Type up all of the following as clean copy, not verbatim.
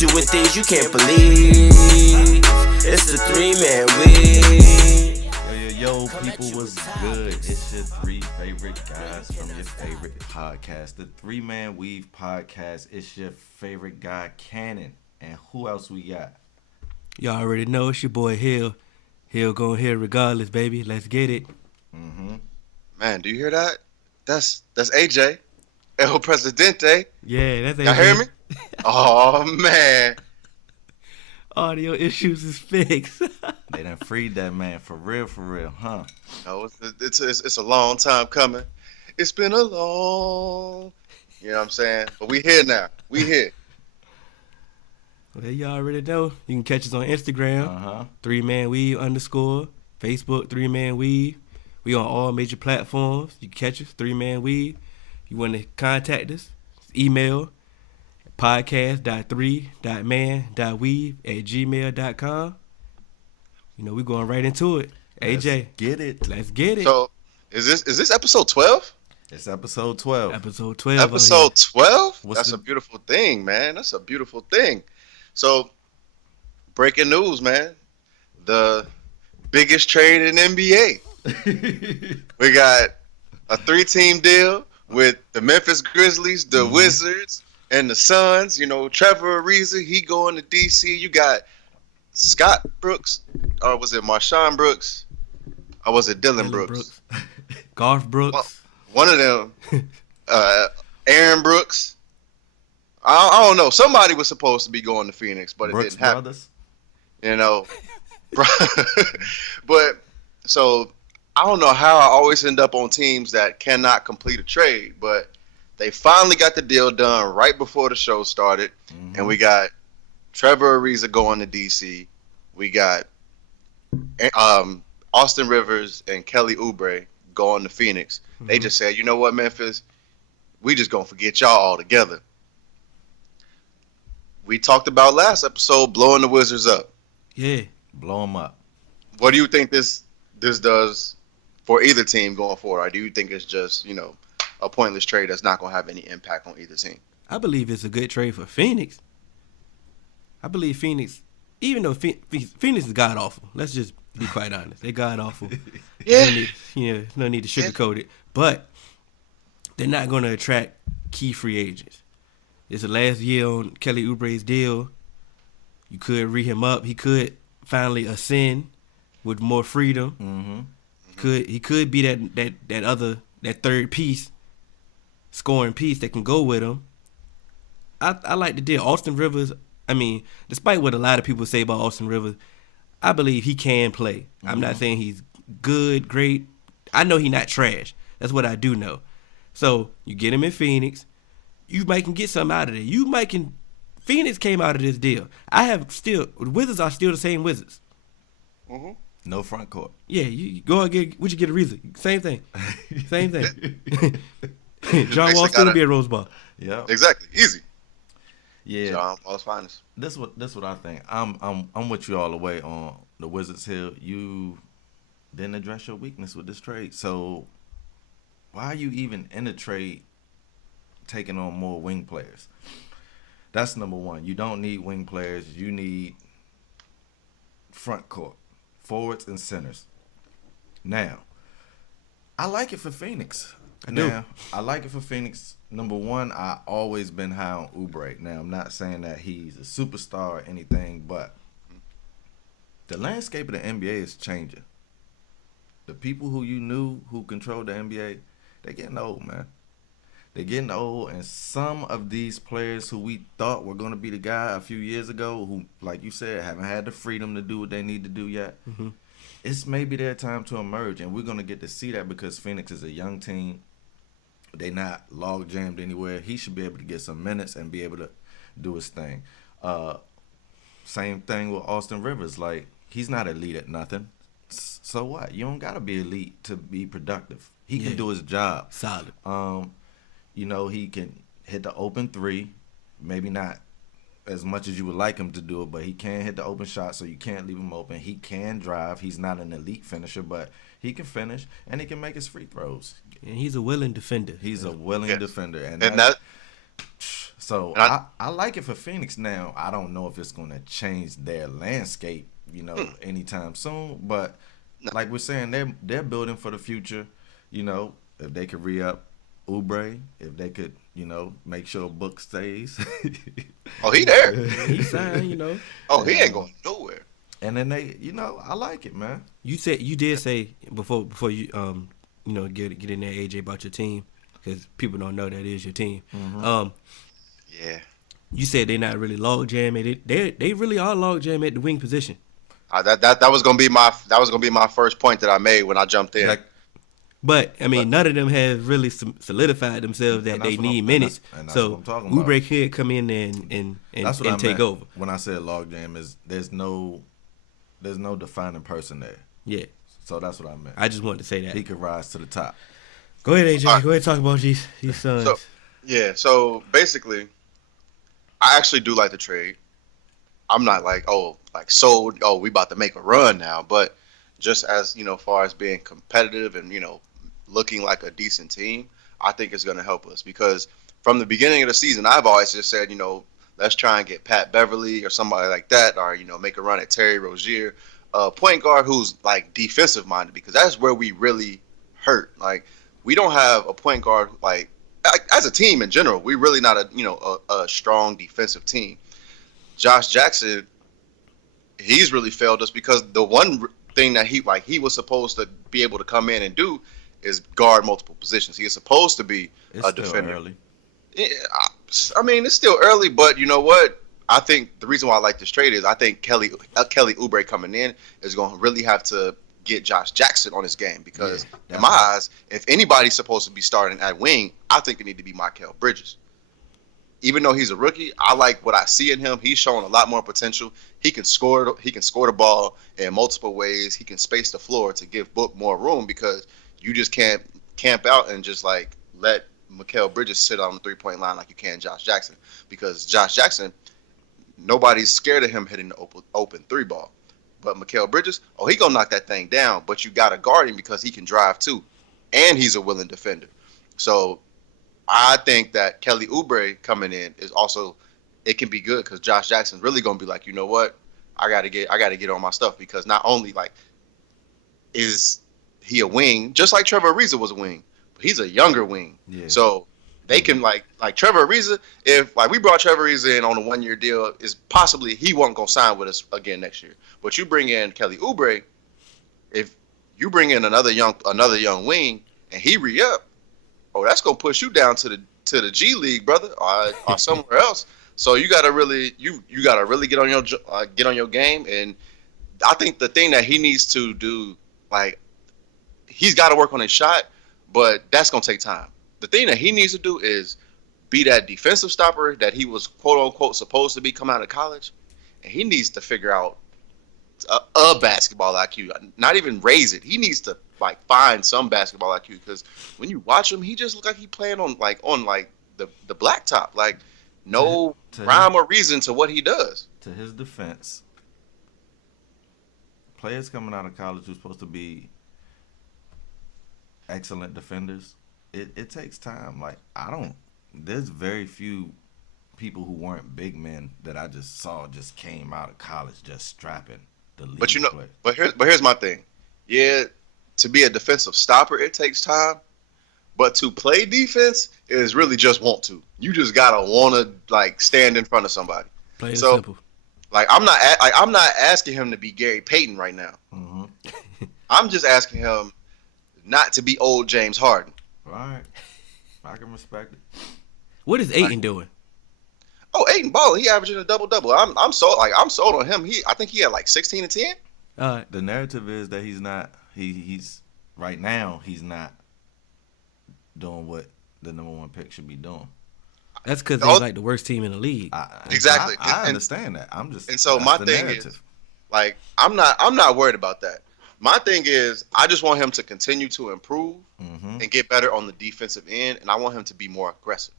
doing things you can't believe. It's the 3-Man Weave. Yo, people, what's good? It's your three favorite guys from your favorite podcast, the 3-Man Weave podcast. It's your favorite guy, Cannon. And who else we got? Y'all already know it's your boy Hill. Hill gon' hear regardless, baby. Let's get it. Mm-hmm. Man, do you hear that? That's AJ. El Presidente. Yeah, that's Y'all hear me? Oh, man. Audio issues is fixed. They done freed that man for real, huh? No, it's a long time coming. It's been a long, you know what I'm saying? But we here now. We here. Well, y'all already know. You can catch us on Instagram, 3Man Weave _, Facebook, 3Man Weave. We on all major platforms. You can catch us, 3Man Weave. You want to contact us, email podcast.3.man.weave@gmail.com. You know, we going right into it. AJ, let's get it. So, is this episode 12? It's episode 12. Episode 12. Episode 12? What's a beautiful thing, man. That's a beautiful thing. So, breaking news, man. The biggest trade in NBA. We got a 3-team deal with the Memphis Grizzlies, the Wizards, and the Suns. You know, Trevor Ariza, he going to DC. You got Scott Brooks, or was it Marshawn Brooks? Or was it Dylan Brooks? Garth Brooks. One of them. Aaron Brooks. I don't know. Somebody was supposed to be going to Phoenix, but Brooks it didn't happen. Brothers. You know. But, so, I don't know how I always end up on teams that cannot complete a trade, but they finally got the deal done right before the show started, and we got Trevor Ariza going to DC. We got Austin Rivers and Kelly Oubre going to Phoenix. They just said, you know what, Memphis, we just gonna forget y'all altogether. We talked about last episode blowing the Wizards up. Yeah, blow them up. What do you think this does for either team going forward? Or do you think it's just, you know, a pointless trade that's not going to have any impact on either team? I believe it's a good trade for Phoenix. I believe Phoenix, even though Phoenix is god-awful. Let's just be quite honest. They're god-awful. Yeah. No need to sugarcoat it. But they're not going to attract key free agents. It's the last year on Kelly Oubre's deal. You could re him up. He could finally ascend with more freedom. He could be that third piece, scoring piece that can go with him. I like the deal. Austin Rivers, I mean, despite what a lot of people say about Austin Rivers, I believe he can play. I'm not saying he's good, great. I know he's not trash. That's what I do know. So you get him in Phoenix, you might can get something out of it. Phoenix came out of this deal. The Wizards are still the same Wizards. No front court. Yeah, you go and would you get a reason? Same thing. John Wall still be a Rose Bowl. Yeah, exactly. Easy. Yeah, John Wall's finest. This what I think. I'm with you all the way on the Wizards Hill. You didn't address your weakness with this trade, so why are you even in a trade taking on more wing players? That's number one. You don't need wing players. You need front court, forwards and centers. Now, I like it for Phoenix. I like it for Phoenix. Number one, I always been high on Oubre. Now, I'm not saying that he's a superstar or anything, but the landscape of the NBA is changing. The people who you knew who controlled the NBA, they're getting old, man. They're getting old, and some of these players who we thought were going to be the guy a few years ago, who, like you said, haven't had the freedom to do what they need to do yet, it's maybe their time to emerge, and we're going to get to see that because Phoenix is a young team. They're not log jammed anywhere. He should be able to get some minutes and be able to do his thing. Same thing with Austin Rivers. Like, he's not elite at nothing. So what? You don't got to be elite to be productive. He can do his job. Solid. You know, he can hit the open three, maybe not as much as you would like him to do it, but he can hit the open shot, so you can't leave him open. He can drive. He's not an elite finisher, but he can finish, and he can make his free throws. And he's a willing defender. He's a willing defender. And So And I like it for Phoenix now. I don't know if it's going to change their landscape, anytime soon. But like we're saying, they're building for the future. If they could re-up Oubre, if they could, make sure Book stays. Oh, he there. He signed. Oh, he ain't going nowhere. And then they, I like it, man. You did say before you get in there, AJ, about your team, because people don't know that is your team. Yeah. You said they're not really log jamming. They really are log jamming at the wing position. That was gonna be my first point that I made when I jumped in. But I mean, none of them have really solidified themselves that they need minutes. And that's So what I'm talking about. Oubre could come in and That's what I take meant over. when I said log jam is there's no defining person there. Yeah, So that's what I meant. I just wanted to say that. He could rise to the top. Go ahead, AJ. All right. Go ahead and talk about these Suns. So basically, I actually do like the trade. I'm not like sold. Oh, we about to make a run now, but just as far as being competitive and looking like a decent team, I think it's going to help us because from the beginning of the season, I've always just said, let's try and get Pat Beverly or somebody like that, or make a run at Terry Rozier, point guard who's like defensive minded, because that's where we really hurt. Like we don't have a point guard like as a team in general. We're really not a strong defensive team. Josh Jackson, he's really failed us because the one thing that he was supposed to be able to come in and do is guard multiple positions. He is supposed to be a defender. Early. Yeah, I mean, it's still early, but you know what? I think the reason why I like this trade is I think Kelly Oubre coming in is going to really have to get Josh Jackson on his game because in my eyes, if anybody's supposed to be starting at wing, I think it need to be Mikal Bridges. Even though he's a rookie, I like what I see in him. He's showing a lot more potential. He can score. He can score the ball in multiple ways. He can space the floor to give Book more room because you just can't camp out and just like let Mikal Bridges sit on the 3-point line like you can Josh Jackson. Because Josh Jackson, nobody's scared of him hitting the open 3 ball. But Mikal Bridges, he gonna knock that thing down. But you got to guard him because he can drive too, and he's a willing defender. So I think that Kelly Oubre coming in is also, it can be good because Josh Jackson's really gonna be like, you know what, I gotta get on my stuff because not only like is he a wing, just like Trevor Ariza was a wing, but he's a younger wing. Yeah. So they can like Trevor Ariza, if like we brought Trevor Ariza in on a 1-year deal, is possibly he won't go sign with us again next year. But you bring in Kelly Oubre, if you bring in another young wing and he re-up, that's gonna push you down to the G League, brother, or somewhere else. So you gotta really get on your game. And I think the thing that he needs to do, like, he's got to work on his shot, but that's gonna take time. The thing that he needs to do is be that defensive stopper that he was quote unquote supposed to be coming out of college, and he needs to figure out a basketball IQ, not even raise it. He needs to like find some basketball IQ because when you watch him, he just look like he playing on the blacktop, like no rhyme or reason to what he does. To his defense, players coming out of college who's supposed to be excellent defenders, it takes time. Like there's very few people who weren't big men that I just saw just came out of college just strapping the league. But here's my thing. Yeah, to be a defensive stopper, it takes time. But to play defense is really just want to. You just gotta wanna like stand in front of somebody. Plain and simple. Like I'm not asking him to be Gary Payton right now. Mm-hmm. I'm just asking him not to be old James Harden. All right, I can respect it. What is Ayton doing? Ayton balling. He averaging a double-double. I'm sold on him. I think he had like 16 and 10. The narrative is that he's not. He's right now. He's not doing what the number 1 pick should be doing. That's because they're like the worst team in the league. Exactly. I understand that. I'm just. And so my thing is, like, I'm not worried about that. My thing is, I just want him to continue to improve and get better on the defensive end, and I want him to be more aggressive.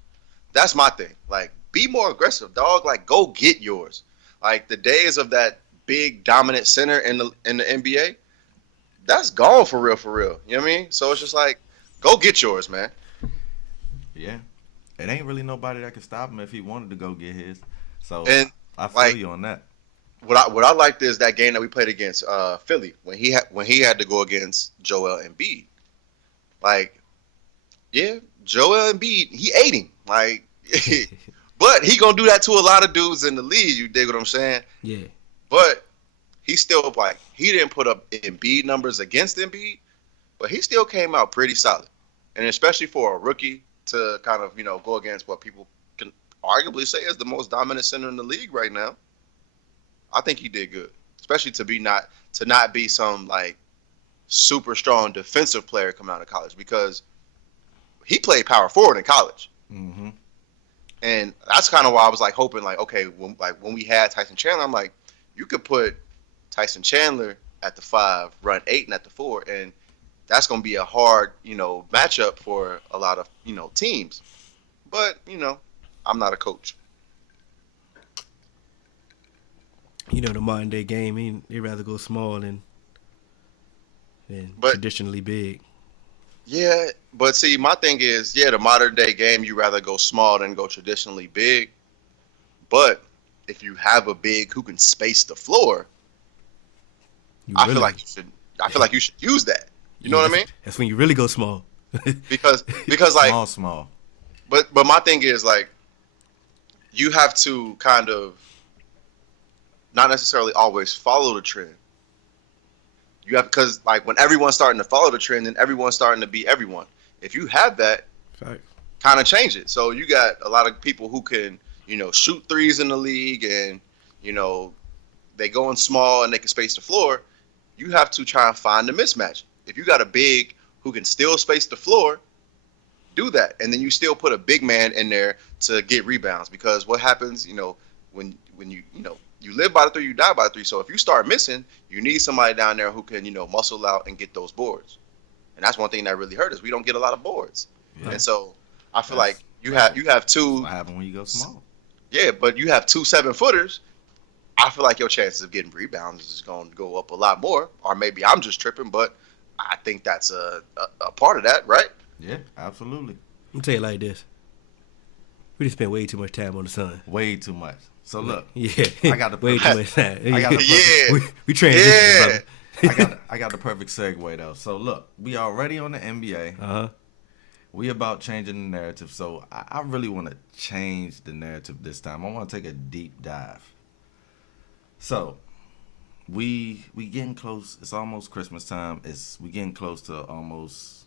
That's my thing. Like, be more aggressive, dog. Like, go get yours. Like, the days of that big dominant center in the NBA, that's gone for real. You know what I mean? So it's just like, go get yours, man. Yeah. it ain't really nobody that can stop him if he wanted to go get his. So And I feel like you on that. what I liked is that game that we played against Philly when he had to go against Joel Embiid. Like, yeah, Joel Embiid, he ate him. Like, but he gonna do that to a lot of dudes in the league. You dig what I'm saying? Yeah. But he still like he didn't put up Embiid numbers against Embiid, but he still came out pretty solid, and especially for a rookie to kind of go against what people can arguably say is the most dominant center in the league right now. I think he did good, especially to not be some like super strong defensive player coming out of college because he played power forward in college. Mm-hmm. And that's kind of why I was like hoping like, okay, when we had Tyson Chandler, I'm like, you could put Tyson Chandler at the 5, run Ayton at the 4, and that's going to be a hard, matchup for a lot of, teams. But, I'm not a coach. The modern day game, they'd rather go small than But- traditionally big. Yeah, but see, my thing is, the modern day game, you rather go small than go traditionally big. But if you have a big who can space the floor, I feel like you should use that. You know what I mean? That's when you really go small. Because like Small. But my thing is like you have to kind of not necessarily always follow the trend. You have because like when everyone's starting to follow the trend, then everyone's starting to be everyone. If you have that, kind of change it. So you got a lot of people who can shoot threes in the league, and they go in small and they can space the floor. You have to try and find the mismatch. If you got a big who can still space the floor, do that, and then you still put a big man in there to get rebounds. Because what happens, when you live by the 3, you die by the 3. So if you start missing, you need somebody down there who can muscle out and get those boards. And that's one thing that really hurt us. We don't get a lot of boards, and so I feel like you have two. What happens when you go small? Yeah, but you have 2 7-footers. I feel like your chances of getting rebounds is going to go up a lot more. Or maybe I'm just tripping, but I think that's a part of that, right? Yeah, absolutely. I'm gonna tell you like this. We just spent way too much time on the sun. Way too much. So look, Yeah. I got the way too much time. I got the Yeah. We transitioned, Yeah. brother. I got the perfect segue though. So look, we already on the NBA. Uh-huh. We about changing the narrative. So I really want to change the narrative this time. I want to take a deep dive. So we getting close. It's almost Christmas time. We getting close to almost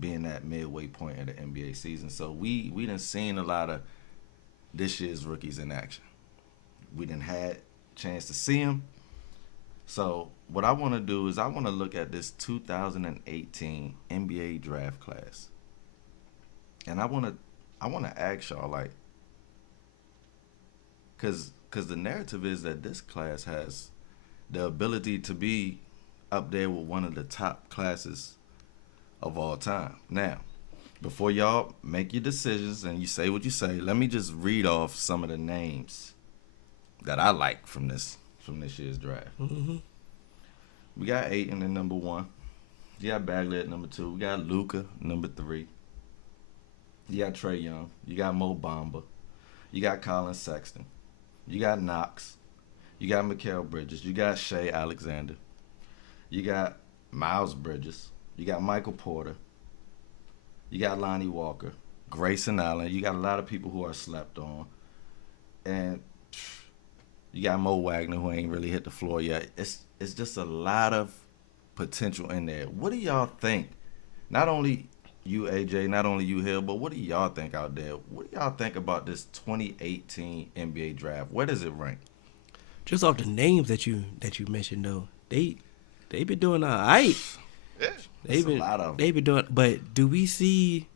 being that midway point of the NBA season. So we done seen a lot of this year's rookies in action. We done had a chance to see them. So what I want to do is I want to look at this 2018 NBA draft class. And I want to ask y'all, like, because the narrative is that this class has the ability to be up there with one of the top classes of all time. Now, before y'all make your decisions and you say what you say, let me just read off some of the names that I like from this year's draft. Mm-hmm. We got Ayton at number 1. You got Bagley at number 2. We got Luka number 3. You got Trae Young. You got Mo Bamba. You got Colin Sexton. You got Knox. You got Mikal Bridges. You got Shea Alexander. You got Miles Bridges. You got Michael Porter. You got Lonnie Walker. Grayson Allen. You got a lot of people who are slept on. And you got Mo Wagner, who ain't really hit the floor yet. It's just a lot of potential in there. What do y'all think? Not only you, AJ, not only you, Hill, but what do y'all think out there? What do y'all think about this 2018 NBA draft? Where does it rank? Just off the names that you mentioned, though, they been doing all right. Yeah. They've been doing, but do we see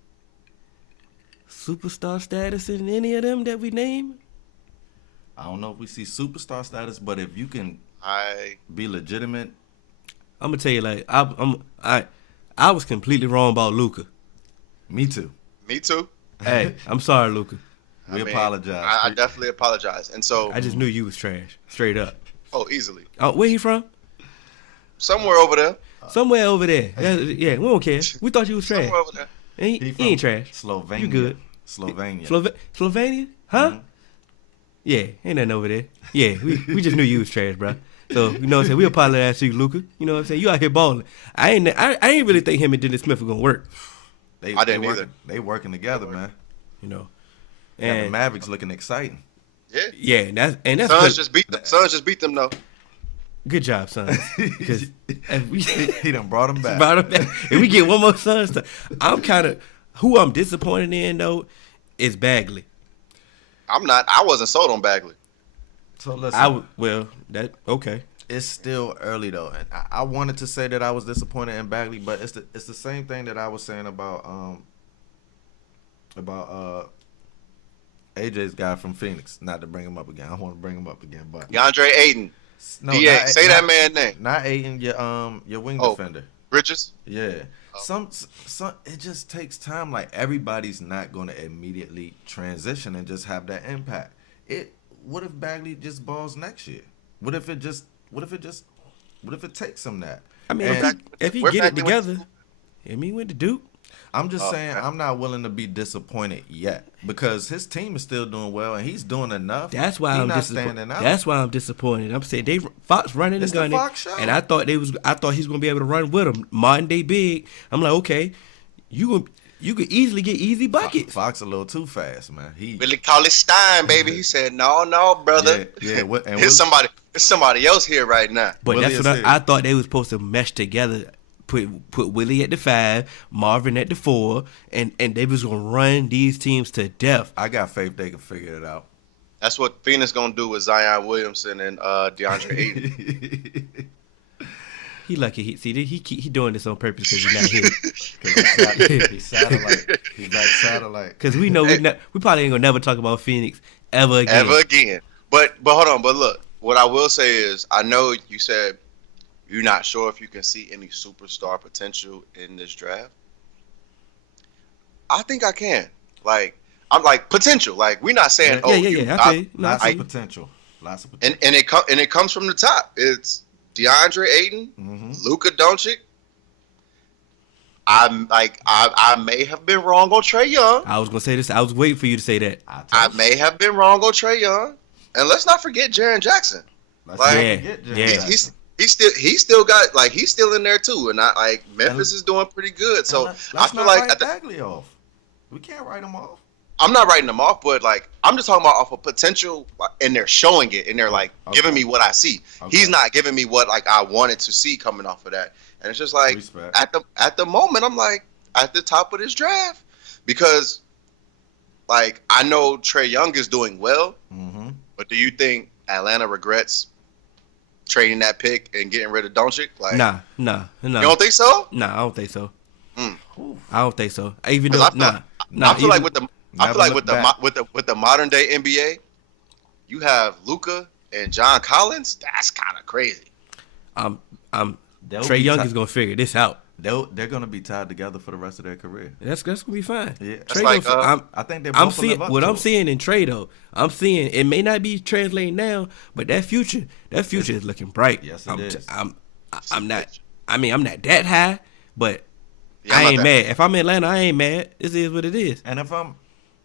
superstar status in any of them that we name? I don't know if we see superstar status, but if you can I be legitimate, I'm gonna tell you, like, I was completely wrong about Luka. me too. Me too. Hey, I'm sorry, Luka. We apologize. I definitely apologize. And so, I just knew you was trash, straight up. easily. Where he from? Somewhere over there. Somewhere over there. Yeah, we don't care. We thought you was trash. Somewhere over there. He ain't trash. Slovenia. You good? Slovenia. Slovenia? Huh? Mhm. Yeah, ain't nothing over there. Yeah, we just knew you was trash, bro. So, you know what I'm saying? We apologize to you, Luka. You know what I'm saying? You out here balling. I ain't really think him and Dennis Smith were going to work, I didn't either. They working together, man. you know. And the And, Mavericks looking exciting. Yeah. yeah, and that's Suns good. just beat them. Suns just beat them though. Good job, Suns. Because if we He done brought him back. brought him back, if we get one more Suns, I'm kind of who I'm disappointed in though is Bagley. I'm not. I wasn't sold on Bagley. So listen, Okay. it's still early though, and I wanted to say that I was disappointed in Bagley, but it's the same thing that I was saying about AJ's guy from Phoenix. Not to bring him up again. I want to bring him up again, but DeAndre Ayton. no, DA. not- Say that not- man name. Not Aiden, your wing Oh. defender. Bridges. Yeah. Some it just takes time. Like everybody's not going to immediately transition and just have that impact. What if Bagley just balls next year? What if it takes him that? I mean, And if he Where get it Bagley went to together, I mean, he went to Duke. I'm just saying I'm not willing to be disappointed yet because his team is still doing well and he's doing enough. That's why He I'm not disappointed. standing out. That's why I'm disappointed. I'm saying Fox running It's and the gunning, Fox show. and I thought he's gonna be able to run with him. Modern day big. I'm like, okay, you could easily get easy buckets. Fox a little too fast, man. He Billy Cauley Stein, baby. He said, "No, brother. Yeah. And There's somebody else here right now." But Willie that's is what here. I thought they was supposed to mesh together. Put Willie at the 5, Marvin at the 4, and they was gonna run these teams to death. I got faith they can figure it out. That's what Phoenix gonna do with Zion Williamson and DeAndre Ayton. He lucky. He doing this on purpose because he's not here. He's satellite. He's like satellite. Because we know we probably ain't gonna never talk about Phoenix ever again. Ever again. But hold on. But look, what I will say is, I know you said you're not sure if you can see any superstar potential in this draft. I think I can. Like, I'm like potential. Like, we're not saying, Yeah. I feel you. No, I Lots feel of you. potential. Lots of and potential. it comes from the top. It's DeAndre Ayton, Mhm. Luka Doncic. I may have been wrong on Trae Young. I was gonna say this. I was waiting for you to say that. I may have been wrong on Trae Young. And let's not forget Jaren Jackson. Let's like- not Yeah, forget Jaren yeah. Jackson. He's still got, like, he's still in there too, and Memphis is doing pretty good. So Let's I feel not like write Bagley off. We can't write him off. I'm not writing them off, but like I'm just talking about off of potential, and they're showing it, and they're like giving me what I see. Okay. He's not giving me what like I wanted to see coming off of that, and it's just like Respect. at the moment I'm like at the top of this draft because like I know Trae Young is doing well, Mm-hmm. but do you think Atlanta regrets trading that pick and getting rid of Doncic? Like, Nah. you don't think so? Nah, I don't think so. Mm. I don't think so. Even 'Cause though, I feel like with the modern day NBA, you have Luka and John Collins. That's kind of crazy. Trae Young is gonna figure this out. They're gonna be tied together for the rest of their career. That's gonna be fine. Yeah. Trae like, gonna- I think they I'm both will seeing live up what to I'm it. seeing in Trae though. I'm seeing it may not be translating now, but that future is looking bright. Yes, it is. I'm not. I mean, I'm not that high, but Yeah, I I'm not ain't that- mad. If I'm in Atlanta, I ain't mad. This is what it is. And if I'm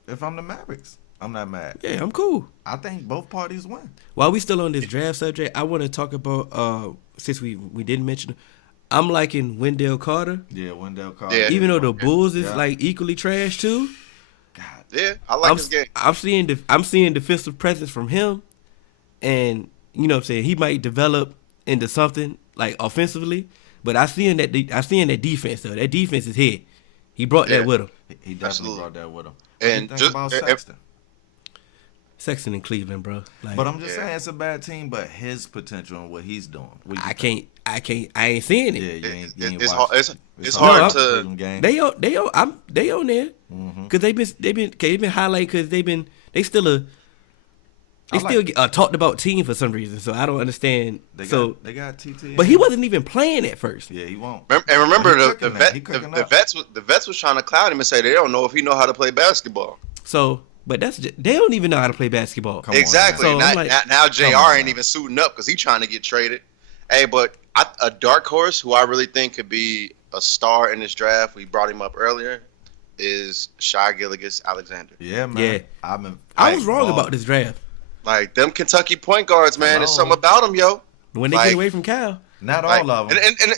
the Mavericks, I'm not mad. Yeah, I'm cool. I think both parties win. While we still on this draft subject, I want to talk about since we didn't mention, I'm liking Wendell Carter. Yeah, Wendell Carter. Yeah. Even though the Bulls is Yeah. like equally trash too. God, Yeah, I like this game. I'm seeing defensive presence from him, and you know what I'm saying, he might develop into something like offensively. But I seeing that defense though. That defense is here. He brought Yeah. that with him. he definitely Absolutely. brought that with him. And What do you think just- about if- Sexton? Sexton in Cleveland, bro. Like, But I'm just Yeah. saying it's a bad team, but his potential and what he's doing. What you I think? ain't seeing Yeah, it. you ain't It's watched hard- it. it's hard hard to to- Cleveland game. They on there Mhm. because they've been highlighted because they still I like- still get a talked about team for some reason. So I don't understand. They So, got TT. but he wasn't even playing at first. Yeah, he won't. And remember He the cooking that. He vet cooking the up. vets was trying to clown him and say they don't know if he know how to play basketball. So, but they don't even know how to play basketball. Come on, Exactly. man. So, I'm Now, like- now Come JR on, ain't man. even suiting up because he trying to get traded. Hey, but a dark horse who I really think could be a star in this draft, we brought him up earlier, is Shai Gilgeous-Alexander. Yeah, man. Yeah. I I was wrong about this draft. Like them Kentucky point guards, man. There's Hello. something about them, yo. When they Like- get away from Cal. Not Like, all of them. And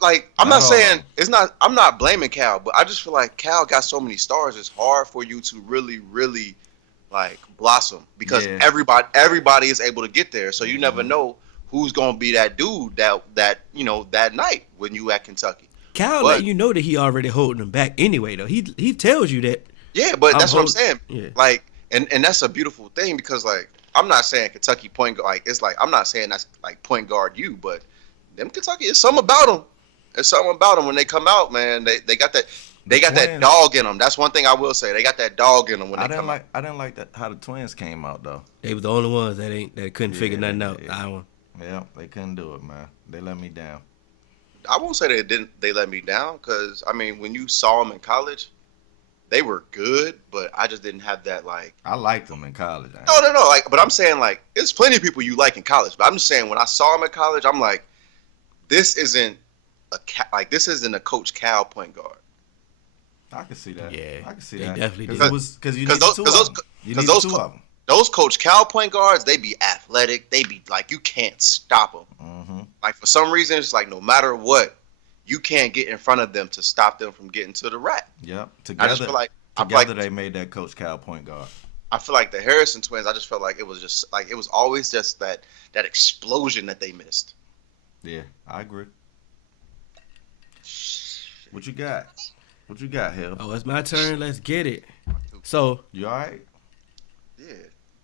like I'm Not not all saying of 'em. it's not. I'm not blaming Cal, but I just feel like Cal got so many stars. It's hard for you to really like blossom because Yeah. everybody is able to get there. So you never Mhm. know who's gonna be that dude that you know that night when you at Kentucky. Cal But- let you know that he already holding them back anyway, though. He tells you that. Yeah, but that's what I'm saying. Yeah. Like, and that's a beautiful thing because like I'm not saying Kentucky point guard. Like it's like I'm not saying that's like point guard you, but them Kentucky, it's something about them. There's something about them when they come out, man. They got that. They got that Twins. dog in them. That's one thing I will say. They got that dog in them when I they didn't come like. I didn't like that how the Twins came out though. They was the only ones that couldn't figure Yeah, nothing out. yeah. I don't. Yeah, they couldn't do it, man. They let me down. out. I won't say they didn't. They let me down because I mean, when you saw them in college, they were good, but I just didn't have that like. I liked them in college. No. Like, but I'm saying like, there's plenty of people you like in college, but I'm just saying when I saw them in college, I'm like, this isn't this isn't a Coach Cal point guard. I can see that. Yeah, I can see they that. definitely Because did. it was because you Because need those- two because of those- them. You because need those two co- of them. Those Coach Cal point guards, they be athletic. They be like, you can't stop them. Mm-hmm. Like for some reason, it's like no matter what, you can't get in front of them to stop them from getting to the rack. Yep. I Together, just feel like together they made that Coach Cal point guard. I feel like the Harrison twins. I just felt like it was just like it was always just that explosion that they missed. Yeah, I agree. What you got? What you got, Hill? Oh, it's my turn. Let's get it. So You all right? Yeah,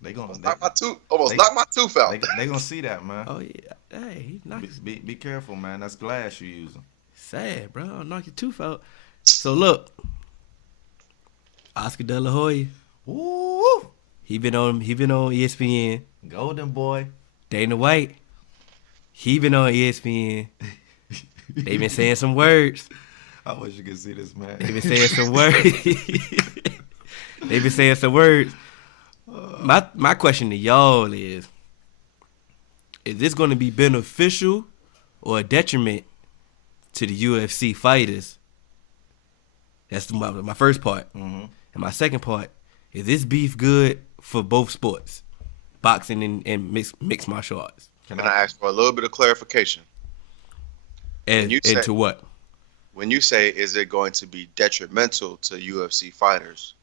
They gonna knocked my tooth. Almost they- knocked my tooth out. they gonna see that, man. oh yeah, hey, he knocked. Be careful, man. That's glass you using. Sad, bro. I'll knock your tooth out. So look, Oscar De La Hoya. Woo! He been on ESPN. Golden boy. Dana White. He been on ESPN. They been saying some words. I wish you could see this, man. They been saying some words. They been saying some words. My question to y'all is this going to be beneficial or a detriment to the UFC fighters? That's my first part. Mhm. And my second part, is this beef good for both sports, boxing and mixed martial arts? Can Can I ask for a little bit of clarification? And you said- to what? When you say, is it going to be detrimental to UFC fighters?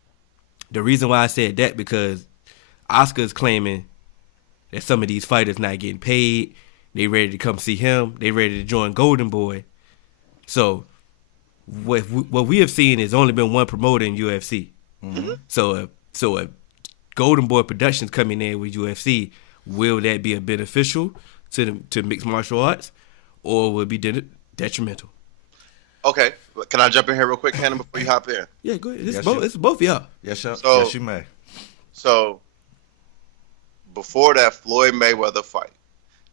The reason why I said that because Oscar's claiming that some of these fighters not getting paid. They ready to come see him. They ready to join Golden Boy. So what we have seen has only been one promoter in UFC. Mm-hmm. So if Golden Boy Productions coming in with UFC, will that be a beneficial to mixed martial arts, or will it be detrimental? Okay, can I jump in here real quick, Hannah, before you hop in? Yeah, go ahead. Yes, It's both of y'all. Yes, So- yes, you may. So, before that Floyd Mayweather fight,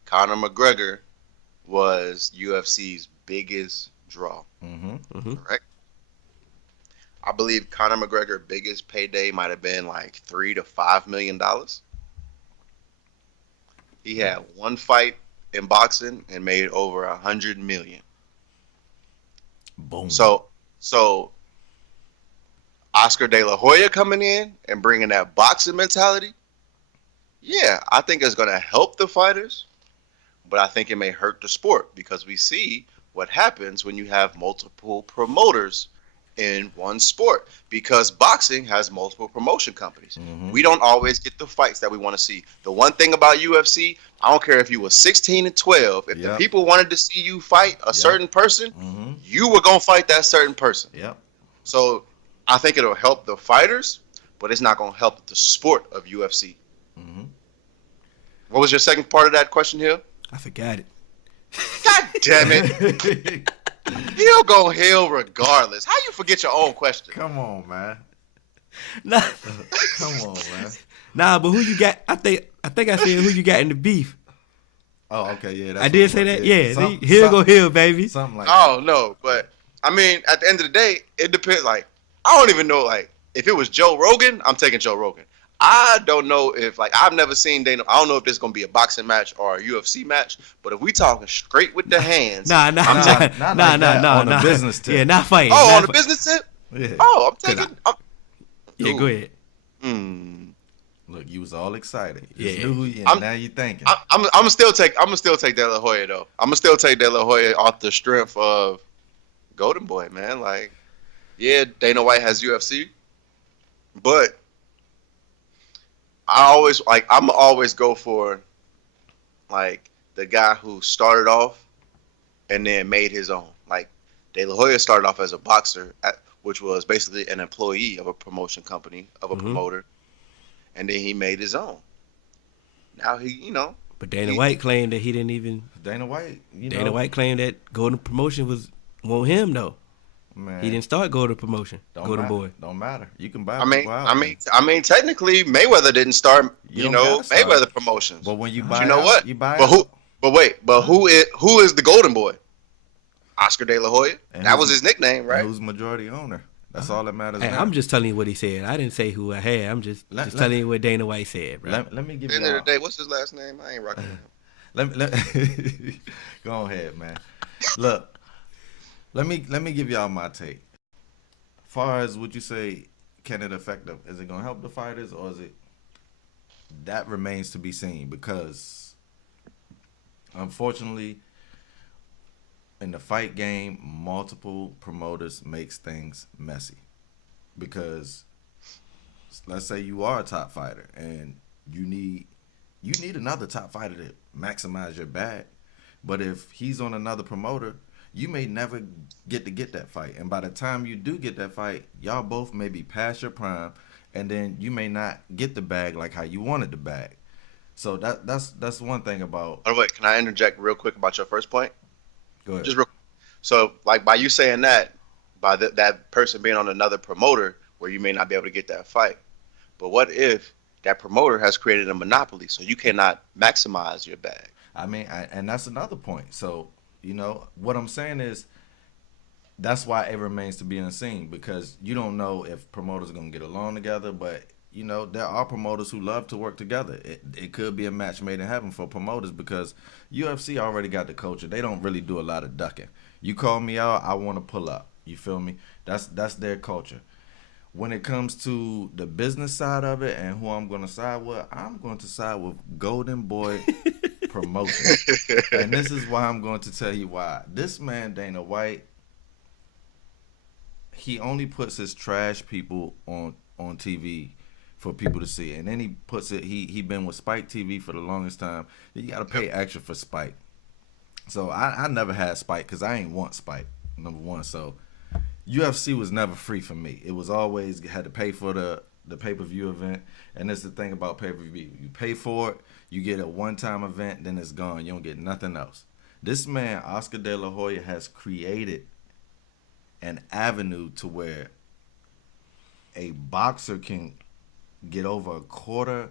Conor McGregor was UFC's biggest draw, Mm-hmm. correct? I believe Conor McGregor's biggest payday might have been like $3 to $5 million. He had one fight in boxing and made over $100 million. Boom. So Oscar De La Hoya coming in and bringing that boxing mentality, yeah, I think it's going to help the fighters, but I think it may hurt the sport because we see what happens when you have multiple promoters in one sport, because boxing has multiple promotion companies. Mhm. We don't always get the fights that we want to see. The one thing about UFC, I don't care if you were 16 and 12, if the Yep. people wanted to see you fight a certain person, Mm-hmm. you were going to fight that certain person. Yep. So I think it'll help the fighters, but it's not going to help the sport of UFC. Mm-hmm. What was your second part of that question here? I forgot it. God damn it. He'll go hell regardless. How you forget your own question? Come on, man. Nah, Come on, man. nah, but who you got? I think I said who you got in the beef. Oh, okay, yeah. That's I did what say it that. was. Yeah, Some- he'll go some- hill, baby. Something like Oh, no. But, I mean, at the end of the day, it depends. Like, I don't even know, like, if it was Joe Rogan, I'm taking Joe Rogan. I don't know if, like, I've never seen Dana. I don't know if this is going to be a boxing match or a UFC match, but if we talking straight with the hands. Nah, not like that, on a business tip. Yeah, not fighting. Oh, not on the fi- business tip? Yeah. Oh, I'm 'Cause taking. Yeah, Ooh. go ahead. Look, you was all excited. You just Yeah. knew who you, I'm- now you thinking. I'm gonna still take De La Hoya though. I'm gonna still take De La Hoya off the strength of Golden Boy, man. Like, yeah, Dana White has UFC, but I'm always go for like the guy who started off and then made his own. Like De La Hoya started off as a boxer, which was basically an employee of a promotion company of a promoter, and then he made his own. Now But Dana he- White claimed that he didn't even. Dana White, Dana White claimed that Golden Promotion was want him though. man, He didn't start Golden Promotion. don't Golden matter. Boy. Don't matter. You can buy I mean, people out. I mean, technically Mayweather didn't start, You don't gotta start. Mayweather Promotions. But when you But buy you know out, what? you buy But out. who is the Golden Boy? Oscar De La Hoya. And That who's- was his nickname, right? Who's majority owner? That's all that matters. Hey, now. I'm just telling you what he said. I didn't say who I had. I'm just Let- telling you what Dana White said, bro. Let me give At the you. end of the day, what's his last name? I ain't rocking with him. Let go ahead, man. Look, let me give y'all my take. Far as what you say, can it affect them? Is it gonna help the fighters, or is it? That remains to be seen, because unfortunately, in the fight game, multiple promoters makes things messy. Because let's say you are a top fighter and you need another top fighter to maximize your bag. But if he's on another promoter, you may never get that fight. And by the time you do get that fight, y'all both may be past your prime, and then you may not get the bag like how you wanted the bag. So that's one thing about. By the way, can I interject real quick about your first point? Go ahead. Just real. So, like by you saying that, by that person being on another promoter where you may not be able to get that fight. But what if that promoter has created a monopoly, so you cannot maximize your bag? I mean, and that's another point. So, what I'm saying is, that's why it remains to be unseen, because you don't know if promoters are going to get along together. But, there are promoters who love to work together. It could be a match made in heaven for promoters, because UFC already got the culture. They don't really do a lot of ducking. You call me out, I want to pull up. You feel me? That's their culture. When it comes to the business side of it and who I'm going to side with, I'm going to side with Golden Boy Promotion. And this is why I'm going to tell you why. This man, Dana White, he only puts his trash people on TV for people to see. And then he puts it, he been with Spike TV for the longest time. You got to pay extra for Spike. So I never had Spike because I ain't want Spike, number one. So UFC was never free for me. It was always had to pay for the pay-per-view event. And that's the thing about pay-per-view. You pay for it, you get a one-time event, then it's gone. You don't get nothing else. This man, Oscar De La Hoya, has created an avenue to where a boxer can get over $250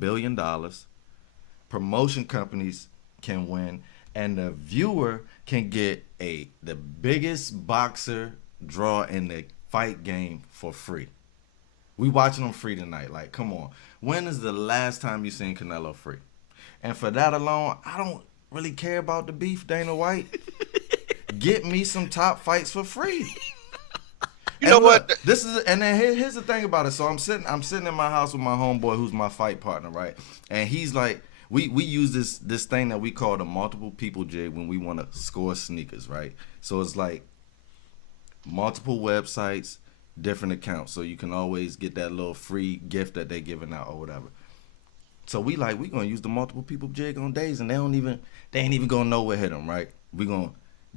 million. Promotion companies can win, and the viewer can get the biggest boxer draw in the fight game for free. We watching them free tonight. Like, come on. When is the last time you seen Canelo free? And for that alone, I don't really care about the beef, Dana White. Get me some top fights for free. You know what? This is, and then here's the thing about it. So I'm sitting in my house with my homeboy, who's my fight partner, right? And he's like, we use this thing that we call the multiple people jig when we want to score sneakers, right? So it's like multiple websites, different accounts, so you can always get that little free gift that they giving out or whatever. So we gonna use the multiple people jig on days, and they ain't even gonna know what hit them, right?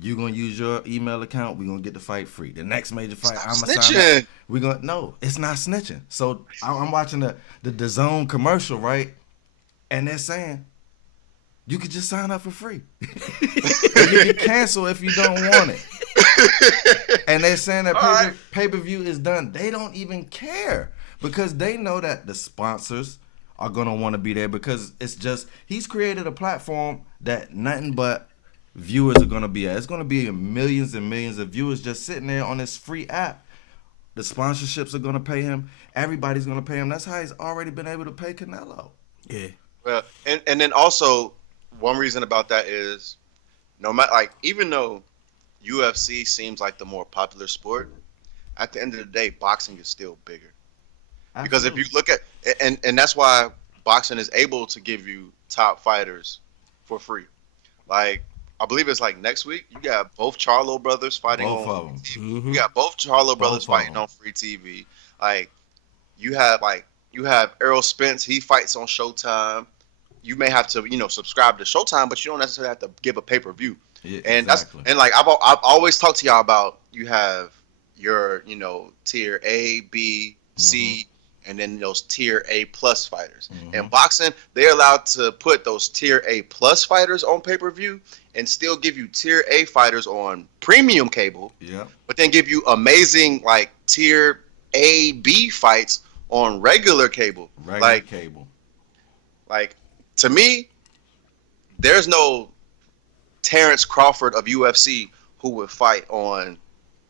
You gonna use your email account, we gonna get the fight free. The next major fight, Stop I'm gonna sign up. No, it's not snitching. So I'm watching the DAZN commercial, right? And they're saying you could just sign up for free. And you can cancel if you don't want it. And they're saying that pay-per-view is done. They don't even care, because they know that the sponsors are gonna want to be there, because he's created a platform that nothing but viewers are gonna be at. It's gonna be millions and millions of viewers just sitting there on this free app. The sponsorships are gonna pay him. Everybody's gonna pay him. That's how he's already been able to pay Canelo. Yeah. Well, and then also one reason about that is no matter, like, even though UFC seems like the more popular sport, at the end of the day, boxing is still bigger. Because if Absolutely. you look at and that's why boxing is able to give you top fighters for free. Like I believe it's like next week. You got both Charlo brothers fighting Both on of them. free TV. Mm-hmm. You got both Charlo brothers Both of fighting them. on free TV. Like you have Errol Spence. He fights on Showtime. You may have to subscribe to Showtime, but you don't necessarily have to give a pay per view. Yeah, And exactly. like I've always talked to y'all about you have your tier A, B, C, and then those tier A plus fighters. In boxing, they're allowed to put those tier A plus fighters on pay per view and still give you tier A fighters on premium cable, Yeah. but then give you amazing like tier A, B fights on regular cable. Regular cable. Like to me, there's no Terrence Crawford of UFC who would fight on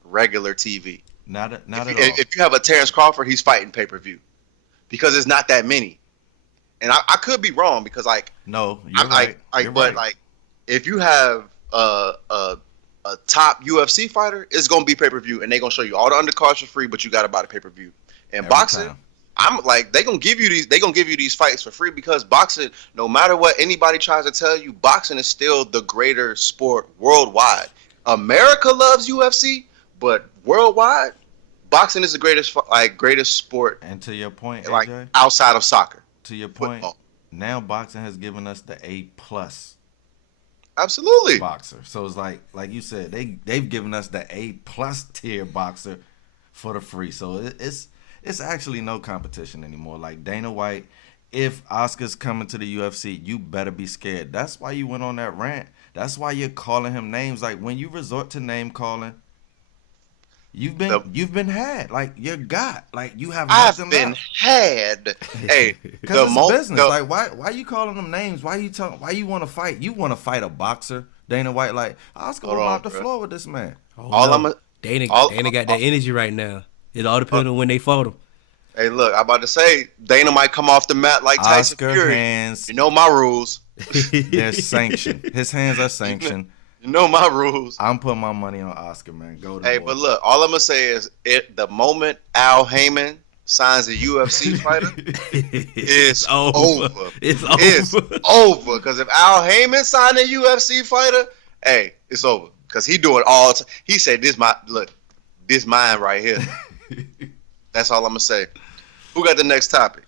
regular TV. Not at all. If you have a Terrence Crawford, he's fighting pay per view because it's not that many. And I could be wrong because like No, you're right. You're but right. like if you have a top UFC fighter, it's gonna be pay per view, and they're gonna show you all the undercards for free, but you got to buy the pay per view. And Every boxing, time. I'm like they gonna give you these fights for free because boxing, no matter what anybody tries to tell you, boxing is still the greater sport worldwide. America loves UFC, but worldwide, boxing is the greatest sport And to your point, AJ, like outside of soccer. to your point, football. now boxing has given us the A plus Absolutely. boxer. So it's like you said, they've given us the A plus tier boxer for the free. So it's actually no competition anymore. Like Dana White, if Oscar's coming to the UFC, you better be scared. That's why you went on that rant. That's why you're calling him names. Like when you resort to name calling, you've been had. Like you're got. Like you have I've nothing been left. had. Hey, Because it's business. Like why you calling them names? Why you want to fight? You want to fight a boxer, Dana White? Like Oscar will Hold on, mop the bro. floor with this man. Oh, all no. I'm a, Dana all- got that energy right now. It all depends on when they fought him. hey, look, I'm about to say Dana might come off the mat like Tyson Oscar Fury. hands, You know my rules. they're sanctioned. His hands are sanctioned. You know my rules. I'm putting my money on Oscar, man. Go to Hey, boy. but look, all I'm gonna say is the moment Al Heyman signs a UFC fighter, it's over. It's It's over. over. Because if Al Heyman signed a UFC fighter, hey, it's over. Because he do it all. He said, "This mine right here." That's all I'm gonna say. Who got the next topic?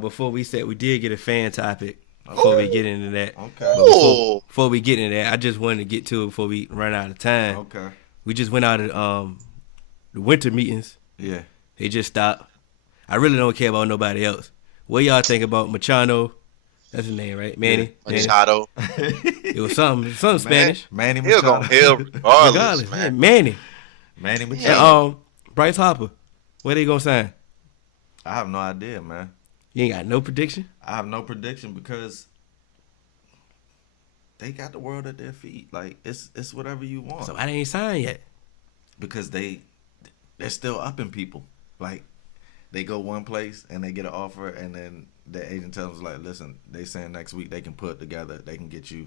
Before we said we did get a fan topic. Before we get into that, Okay. Ooh. before we get into that, I just wanted to get to it before we run out of time. Okay. We just went out of the winter meetings. Yeah. They just stopped. I really don't care about nobody else. What y'all think about Machado? That's his name, right? Manny. Manny. Machado. It was something Spanish. Manny He'll go Machado. hell regardless, Regardless, man. man, Manny. Manny And Machado. Bryce Harper. Where they gonna sign? I have no idea, man. You ain't got no prediction. I have no prediction because they got the world at their feet. Like it's whatever you want. So I ain't signed yet. Because they're still upping people. Like they go one place and they get an offer, and then the agent tells them like, listen, they saying next week they can put together, they can get you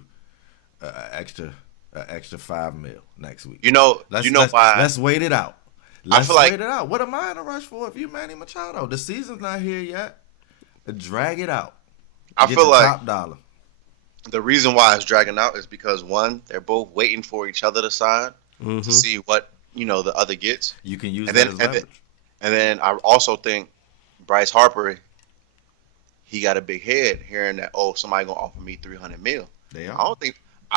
an extra $5 million next week. You know why? Let's wait it out. Let's feel like- wait it out. What am I in a rush for if you Manny Machado? The season's not here yet. Drag it out. I Get feel the like top dollar. the reason why it's dragging out is because one, they're both waiting for each other to sign Mm-hmm. to see what the other gets, You can use and that then as and then, leverage. and then I also think Bryce Harper, he got a big head hearing that somebody gonna offer me $300 million. They I are.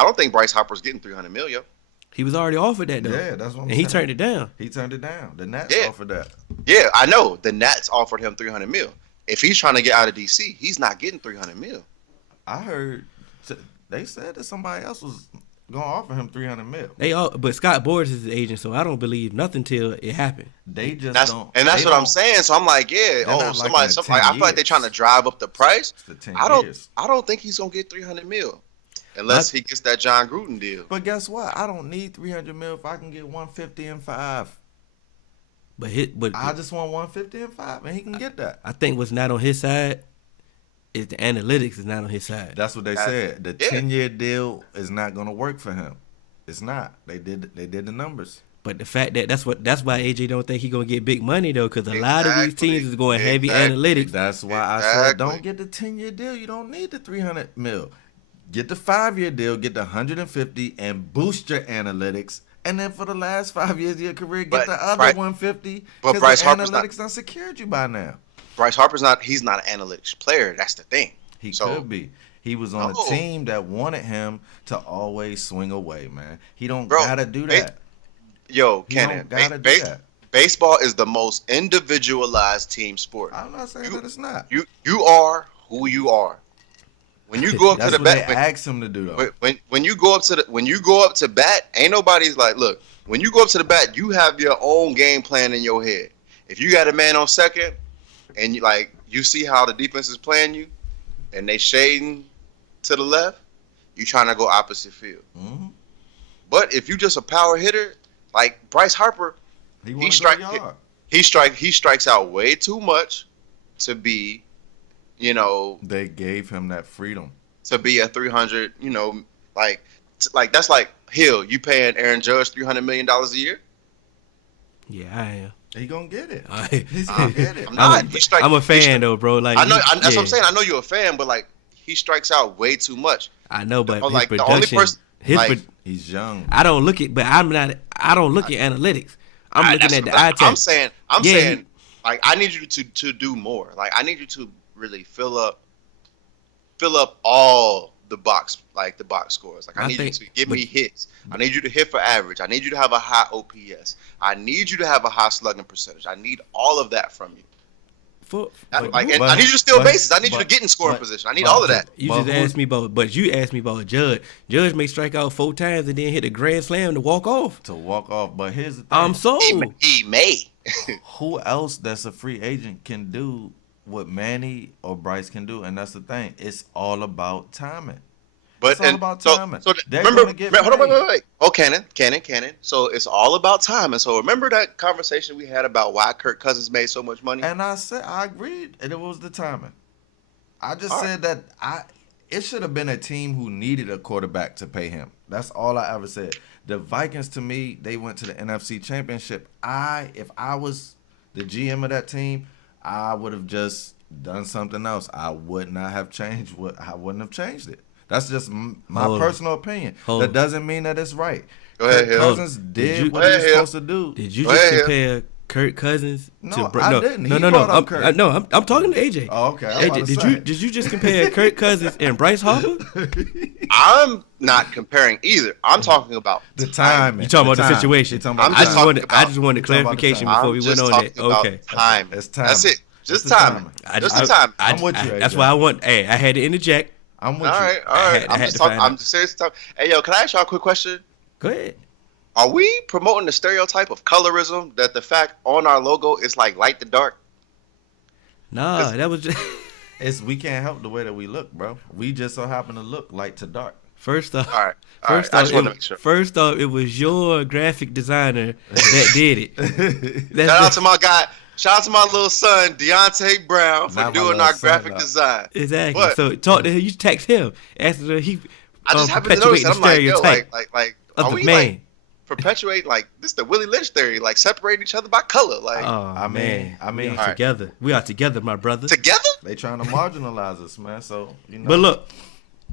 don't think Bryce Harper's getting $300 million. He was already offered that though. Yeah, that's what I'm And he saying. turned it down. He turned it down. The Nats Yeah. offered that. Yeah, I know. The Nats offered him $300 million. If he's trying to get out of DC, he's not getting $300 million. I heard they said that somebody else was gonna offer him $300 million. But Scott Boras is the agent, so I don't believe nothing till it happened. They just That's don't. and that's they what I'm don't- saying. So I'm like, yeah. They're not Somebody. liking the I 10 feel like they're years. trying to drive up the price. It's the 10 I don't. years. I don't think he's gonna get $300 million unless he gets that John Gruden deal. But guess what? I don't need $300 million if I can get 150 and 5. But I just want 150 and 5, and he can get that. I think what's not on his side is the analytics is not on his side. That's what they said. The Yeah. 10-year deal is not gonna work for him. It's not. They did the numbers. But the fact that's why AJ don't think he gonna get big money though, because a lot of these Exactly. teams is going heavy analytics. That's why I said don't get the 10-year deal. You don't need the 300 mil. Get the 5-year deal. Get the 150 and boost your analytics. And then for the last 5 years of your career, get the other 150. But Bryce the Harper's analytics done secured you by now. Bryce Harper's not. He's not an analytics player. That's the thing. He could be. He was on a team that wanted him to always swing away, man. He don't gotta do that. Kenan, baseball is the most individualized team sport. I'm not saying that it's not. You are who you are. When you go up to the bat, they ask him to do though. When you go up to bat, ain't nobody's like, look. When you go up to the bat, you have your own game plan in your head. If you got a man on second, and you see how the defense is playing you, and they shading to the left, you trying to go opposite field. Mm-hmm. But if you just a power hitter, like Bryce Harper, he strikes out way too much to be, they gave him that freedom to be a 300. Like that's like Hill. You paying Aaron Judge $300 million a year? Yeah, I am. He gonna get it. He's gonna get it. I'm a fan though, bro. Like I know. That's what I'm saying. I know you're a fan, but like he strikes out way too much. I know, but like his the only production, person, he's young. I don't look at analytics. I'm looking at the eye test. I'm saying, like I need you to do more. Like I need you to really fill up all the box scores. Like I need you to give me hits. I need you to hit for average. I need you to have a high OPS. I need you to have a high slugging percentage. I need all of that from you. I need you to steal bases. I need you to get in scoring position. I need all of that. You asked me about Judge. Judge may strike out 4 times and then hit a grand slam to walk off. But here's the thing. I'm sold. He may. Who else that's a free agent can do what Manny or Bryce can do? And that's the thing. It's all about timing. But it's all about timing. So remember, hold on, wait. Oh, Cannon. So it's all about timing. So remember that conversation we had about why Kirk Cousins made so much money? And I said I agreed, and it was the timing. I just said that it should have been a team who needed a quarterback to pay him. That's all I ever said. The Vikings, to me, they went to the NFC Championship. If I was the GM of that team, I would have just done something else. I would not have changed I wouldn't have changed it. That's just my personal opinion. That doesn't mean that it's right. Go ahead, Hill. Cousins did what he was supposed to do. Did you just compare Kirk Cousins to I didn't. No. I'm talking to AJ. Oh, okay. AJ, did you just compare Kirk Cousins and Bryce Harper? I'm not comparing either. I'm talking about the time. You talking about the situation? I just wanted clarification before we went on that. Okay. Time. It's time. That's it. Just time. Just the time. I'm with you. That's why I had to interject. I'm with you. All right. I'm just serious. Hey, yo, can I ask y'all a quick question? Go ahead. Are we promoting the stereotype of colorism that the fact on our logo is like light to dark? Nah, that was just... we can't help the way that we look, bro. We just so happen to look light to dark. First off, all right. I just want to make sure. First off, it was your graphic designer that did it. Shout out to my little son, Deontay Brown, for doing our graphic design. Exactly. But, so talk to him. You text him. Ask him. I just happen to notice that. I'm like, yo, like, of are the we man. Like perpetuate like this? The Willie Lynch theory, like separate each other by color. Like, I mean, we are together. We are together, my brother. Together? They trying to marginalize us, man. So But look.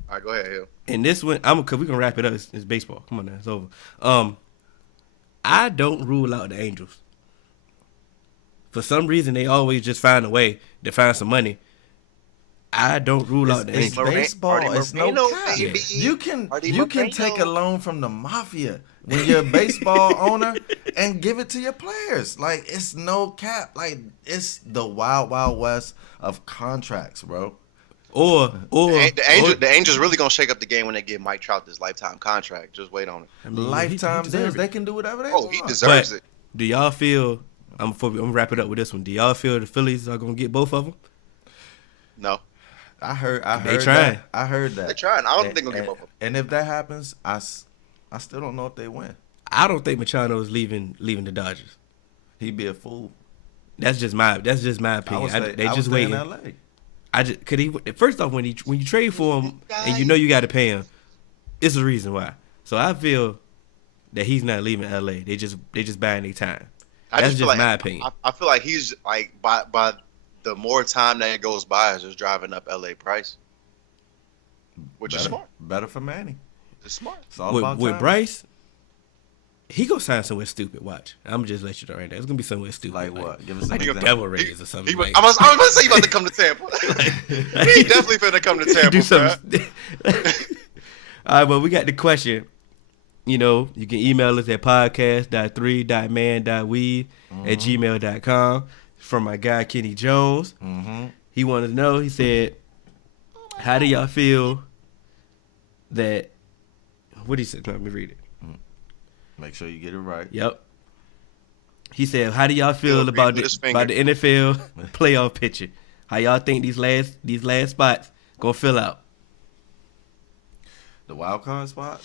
All right, go ahead, Hill. And this one, cause we can wrap it up. It's baseball. Come on now, it's over. I don't rule out the Angels. For some reason, they always just find a way to find some money. I don't rule out the Angels. It's baseball. It's no cap. You can take a loan from the mafia when you're a baseball owner and give it to your players. Like, it's no cap. Like, it's the wild, wild west of contracts, bro. Or the Angels really gonna shake up the game when they give Mike Trout this lifetime contract. Just wait on it. I mean, lifetime deals. They can do whatever they want. Oh, he deserves it. Do y'all feel? I'm gonna wrap it up with this one. Do y'all feel the Phillies are gonna get both of them? No. I heard they trying. That. I heard that. They're trying. I don't think they're gonna get both of them. And if that happens, I still don't know if they win. I don't think Machado is leaving the Dodgers. He'd be a fool. That's just my opinion. They just waiting. In LA. First off, when you trade for him and you know you got to pay him, it's a reason why. So I feel that he's not leaving LA. They just buying their time. I That's feel just like, my opinion. I feel like he's like by the more time that goes by, is just driving up LA price, which is smart. Better for Manny. It's smart. It's all with about with time. Bryce, he gonna sign somewhere stupid. Watch, I'm just let you know right now. It's gonna be somewhere stupid. Like what? Give us Like an the example. Devil Rays or something. Like, I was about to say you about to come to Tampa. He definitely finna come to Tampa. do Bro. something. All right, but we got the question. You know, you can email us at podcast.3.man.weave@gmail.com. From my guy Kenny Jones. Mm-hmm. He wanted to know. He said, "How do y'all feel that?" What did he say? Let me read it. Make sure you get it right. Yep. He said, "How do y'all feel He'll about read with his the NFL playoff picture? How y'all think these last spots gonna fill out?" The wild card spot.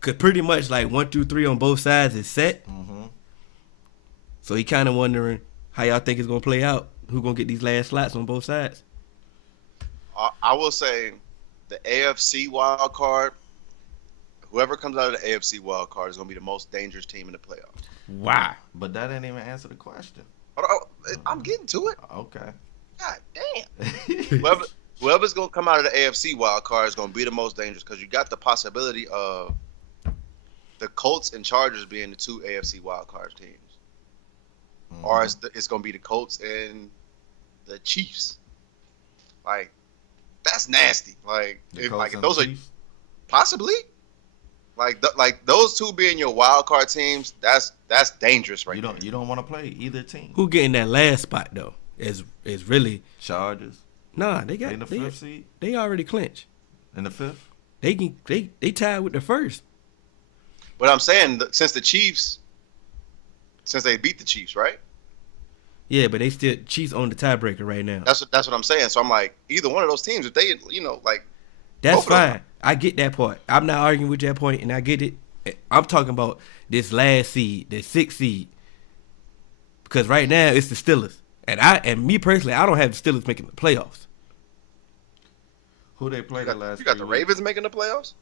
Cause pretty much like 1, 2, 3 on both sides is set. Mm-hmm. So he kind of wondering how y'all think it's gonna play out. Who gonna get these last slots on both sides? I will say the AFC wild card. Whoever comes out of the AFC wild card is gonna be the most dangerous team in the playoffs. Why? But that didn't even answer the question. I'm getting to it. Okay. God damn. Whoever's gonna come out of the AFC wild card is gonna be the most dangerous because you got the possibility of the Colts and Chargers being the two AFC wild card teams, Mm-hmm. or it's gonna be the Colts and the Chiefs. Like that's nasty. Like The if, Colts like if and those the are Chiefs? possibly like those two being your wild card teams. That's dangerous right You don't want to play either team. Who getting that last spot though? Is really Chargers they got in the fifth seed. they already clinched. In the fifth. They tied with the first. But I'm saying since they beat the Chiefs, right? Yeah, but they still Chiefs on the tiebreaker right now. That's what I'm saying. So I'm like, either one of those teams, if they, like, That's both of them. fine. I get that part. I'm not arguing with that point, and I get it. I'm talking about this last seed, the 6th seed, because right now it's the Steelers, and me personally, I don't have the Steelers making the playoffs. Who they played the last? You got the 3 weeks? Ravens making the playoffs.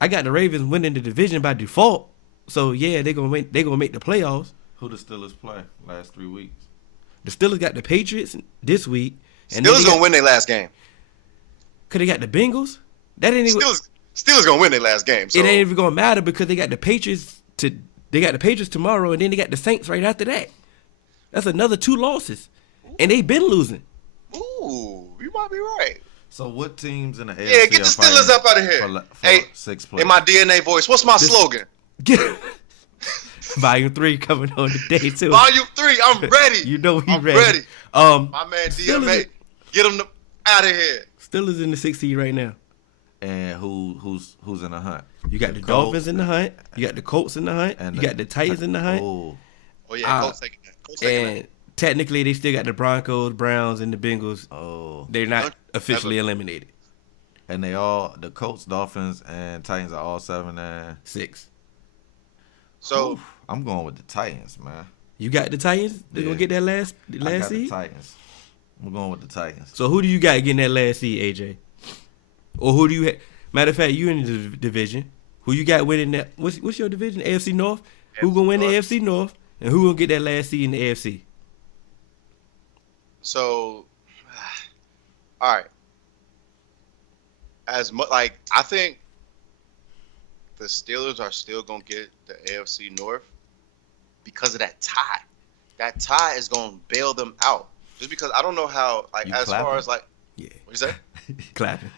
I got the Ravens winning the division by default, so yeah, they're gonna win. They're gonna make the playoffs. Who the Steelers play last 3 weeks? The Steelers got the Patriots this week, and then Steelers gonna win their last game. Cause they got the Bengals. That ain't even. Steelers gonna win their last game. So. It ain't even gonna matter because they got the Patriots They got the Patriots tomorrow, and then they got the Saints right after that. That's another 2 losses, and they been losing. Ooh, you might be right. So what teams in the AFC Yeah, get the are Steelers fighting up out of here. for Hey, 6th place? in my DNA voice, what's my slogan? Get Volume 3 coming on today too. Volume 3, I'm ready. You know he I'm ready. ready. My My man Steelers- DMA, get him out of here. Steelers in the 6th seed right now. And who's in the hunt? You got the Colts Dolphins in the hunt. You got the Colts in the hunt. and You got the Titans in the hunt. Oh, Oh yeah, Colts taking that. Colts taking And technically, they still got the Broncos, Browns, and the Bengals. oh. They're not officially eliminated. And the Colts, Dolphins, and Titans are all 7-9. 6. So Oof, I'm going with the Titans, man. You got the Titans. They're Yeah. gonna get that last I got the seed. Titans. I'm going with the Titans. So who do you got getting that last seed, AJ? Or who do you? Matter of fact, you in the division. Who you got winning that? What's your division? AFC North. Who gonna win the North. AFC North? And who gonna get that last seed in the AFC? So, all right. As much like I think the Steelers are still gonna get the AFC North because of that tie. That tie is gonna bail them out. Just because I don't know how. Like You as clapping? far as like Yeah, what you say? clapping.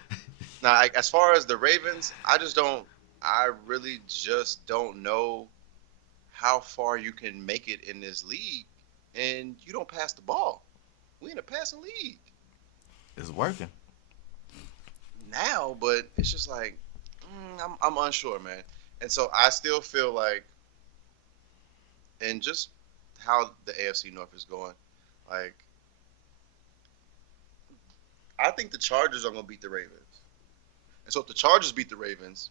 Now, like, as far as the Ravens, I really just don't know how far you can make it in this league, and you don't pass the ball. We in a passing league It's working. now, but it's just like I'm unsure, man. And so I still feel like, and just how the AFC North is going, like I think the Chargers are gonna beat the Ravens. And so if the Chargers beat the Ravens,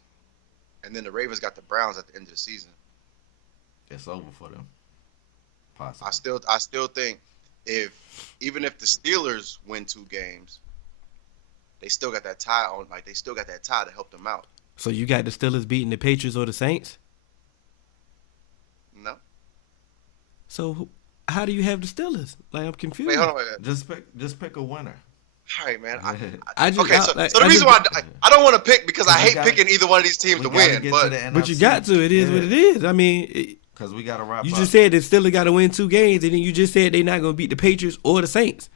and then the Ravens got the Browns at the end of the season, It's over for them. Possibly. I still think even if the Steelers win 2 games, they still got that tie on. Like they still got that tie to help them out. So you got the Steelers beating the Patriots or the Saints? So how do you have the Steelers? Like, I'm confused. Wait, hold on. Just pick a winner. All right, man. So the reason why I don't want to pick because I hate gotta- picking either one of these teams to win. But you got to. It is what it is. I mean, because we got to wrap you up. just said the Steelers got to win 2 games, and then you just said they're not going to beat the Patriots or the Saints.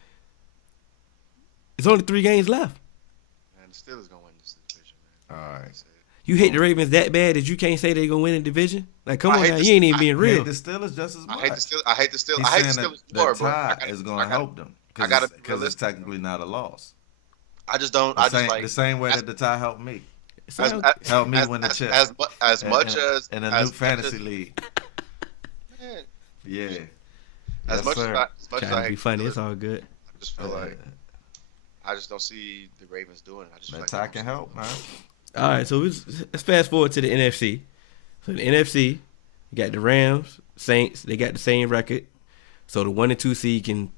It's only 3 games left. Man, the Steelers gonna win this division, man. All right. You hate the Ravens that bad that you can't say they're going to win the division? Like, come on now. You ain't even being I real. hate the Steelers just as much. I hate the Steelers. I hate the He's Steelers saying more, the bro. tie is going to help them because it's technically not a loss. I just don't. The same way that the tie helped me. Helped me win the chip. As much as in a new fantasy league. Man, Yeah. as much as I Trying to be hate funny. the It's Steelers, all good. I just feel like I just don't see the Ravens doing it. I just feel That like tie can help, man. All right, so let's fast forward to the NFC. So the NFC, you got the Rams, Saints. They got the same record. So the 1 and 2 seed can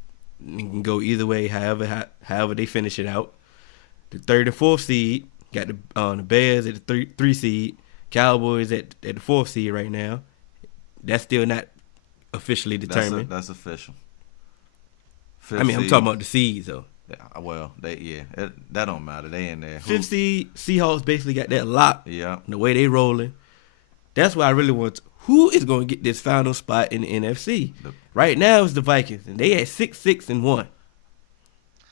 go either way, however they finish it out. The 3rd and 4th seed got the Bears at the 3 seed, Cowboys at the 4th seed right now. That's still not officially determined. That's official. I'm talking about the seeds though. Yeah, well, that don't matter. They in there. 5th seed, Seahawks basically got that locked. Yeah. The way they rolling. That's why I really want who is going to get this final spot in the NFC. Right now it's the Vikings, and they at 6-1.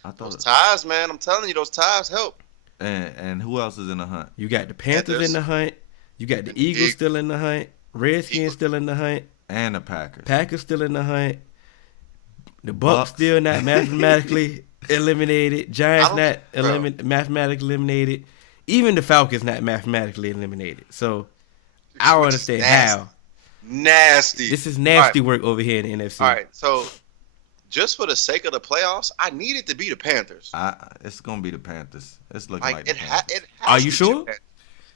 I thought those ties, man. I'm telling you, those ties help. And who else is in the hunt? You got the Panthers in the hunt. You got the Eagles still in the hunt. Redskins still in the hunt. And the Packers. Packers still in the hunt. The Bucks still not mathematically eliminated. Giants not mathematically eliminated. Even the Falcons not mathematically eliminated. So I don't understand how. Nasty. This is nasty work over here in the NFC. All right, so just for the sake of the playoffs, I need it to be the Panthers. It's gonna be the Panthers. It's looking like it has Are you to be sure? the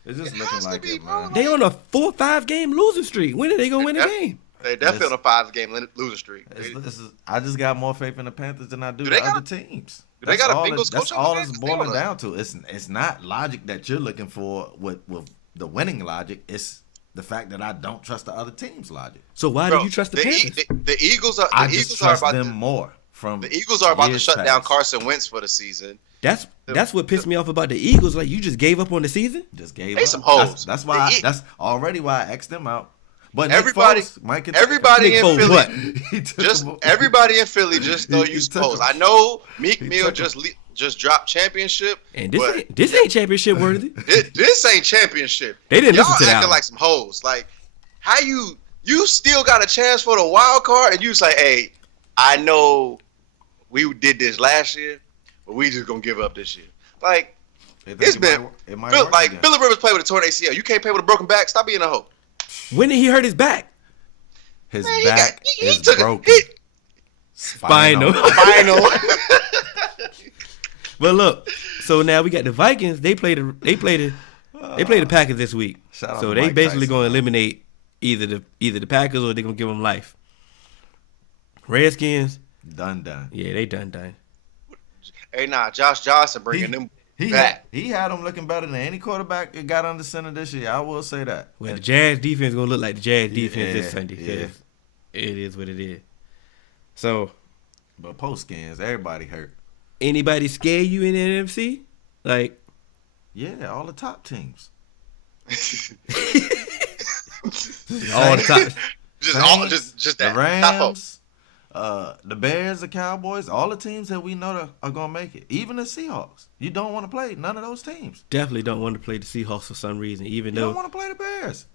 It's just It looking has to like be, it, bro. man. They on a 4-5 game losing streak. When are they gonna win a game? They definitely on a 5-game losing streak. I just got more faith in the Panthers than I do Do the they got other teams. do they got a Bengals That's coach on all the it's Panthers? boiling down to. It's not logic that you're looking for with the winning logic. It's the fact that I don't trust the other team's logic. So why do you trust the Panthers? The Eagles are. I The just Eagles are trust about them to, more. From the Eagles are about to years shut down past. Carson Wentz for the season. That's what pissed me off about the Eagles. Like, you just gave up on the season. Just gave They up. some hoes. That's why. That's already why I X'd them out. But Everybody Nick in Foles, Philly, what? everybody in Philly just throw you He took suppose. him. I know Meek He Mill took him. just dropped championship, And but this ain't championship worthy. this ain't championship. They didn't Y'all listen to that acting album. like some hoes. Like how you still got a chance for the wild card, and you say, "Hey, I know we did this last year, but we just gonna give up this year." Like it's been like Phillip Rivers played with a torn ACL. You can't play with a broken back. Stop being a hoe. When did he hurt his back? His Man, back he is took broken. Spinal. Final. But look, so now we got the Vikings. They play the Packers this week. Shout out So to they Mike basically Tyson. going to eliminate either the Packers or they're going to give them life. Redskins, Done. yeah, they done. Hey, nah, Josh Johnson bringing them back. He had them looking better than any quarterback that got under center this year. I will say that. Well, the Jazz defense going to look like the Jazz defense this Yeah, Sunday. 'Cause yeah. it is what it is. So, But post skins, everybody hurt. anybody scare you in the NFC? Like, Yeah, all the top teams. all the time. just The that. Top hope. Rams, the Bears, the Cowboys, all the teams that we know that are gonna make it. Even the Seahawks. You don't want to play none of those teams. Definitely don't want to play the Seahawks for some reason, even You though don't want to play the Bears.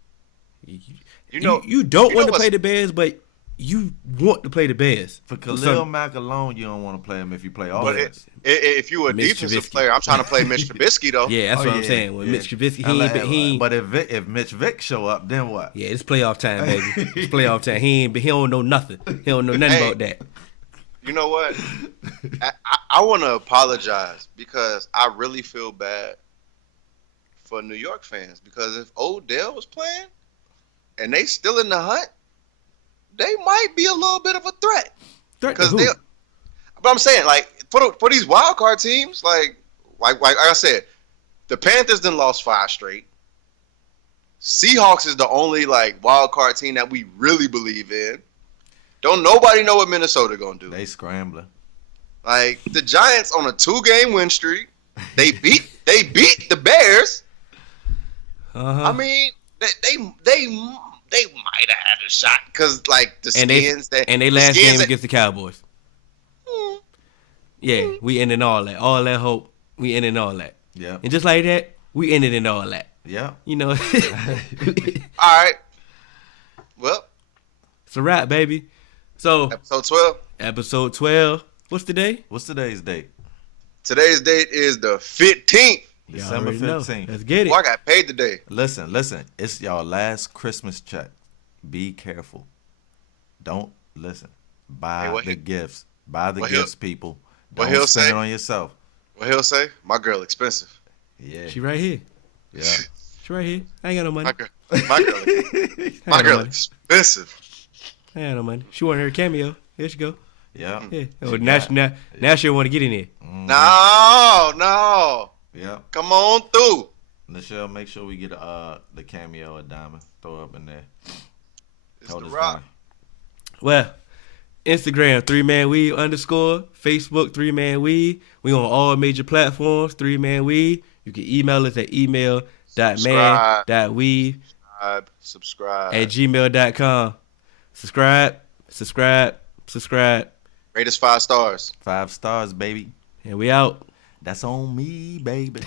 You know, you don't want to what's- play the Bears, but you want to play the Bears. For some- Khalil Mack alone, you don't want to play him if you play But offense. if you a Mitch defensive Trubisky. player, I'm trying to play Mitch Trubisky though. Yeah, that's Oh, what I'm yeah, saying. When yeah. Mitch Trubisky, he ain't. But if Mitch Vick show up, then what? Yeah, it's playoff time, baby. It's playoff time. He don't know nothing. He don't know nothing Hey. about that. You know what? I want to apologize because I really feel bad for New York fans because if Odell was playing and they still in the hunt, they might be a little bit of a threat. Threat to Because who? they, but I'm saying like for these wild card teams, like I said, the Panthers then lost 5 straight. Seahawks is the only like wild card team that we really believe in. Don't nobody know what Minnesota gonna do. They scrambling. Like the Giants on a 2-game win streak. They beat the Bears. I mean, they might have had a shot because like the Skins they last game against the Cowboys. Yeah, we ended all that hope. We ended all that. Yeah. And just like that, we ended in all that. Yeah. You know. All right. Well, it's a wrap, baby. So episode 12. What's the day? What's today's date? Today's date is the 15th. December 15th. Let's get it. Well, I got paid today. Listen. It's y'all last Christmas check. Be careful. Don't listen. Buy the gifts. Buy the gifts, people. Don't spend it on yourself. What he'll say? My girl expensive. Yeah. She right here. Yeah. She right here. I ain't got no money. My girl expensive. I ain't got no money. She wanted her cameo. There she go. Yeah. Yeah. Oh, now she want to get in there. No. Yeah. Come on through. Michelle, make sure we get the cameo of Diamond. Throw up in there. It's the rock. Well, Instagram 3manweave _ Facebook 3manweave. We on all major platforms 3manweave. You can email us at email.man.weave@gmail.com. Subscribe. Rate us 5 stars. 5 stars, baby. And we out. That's on me, baby.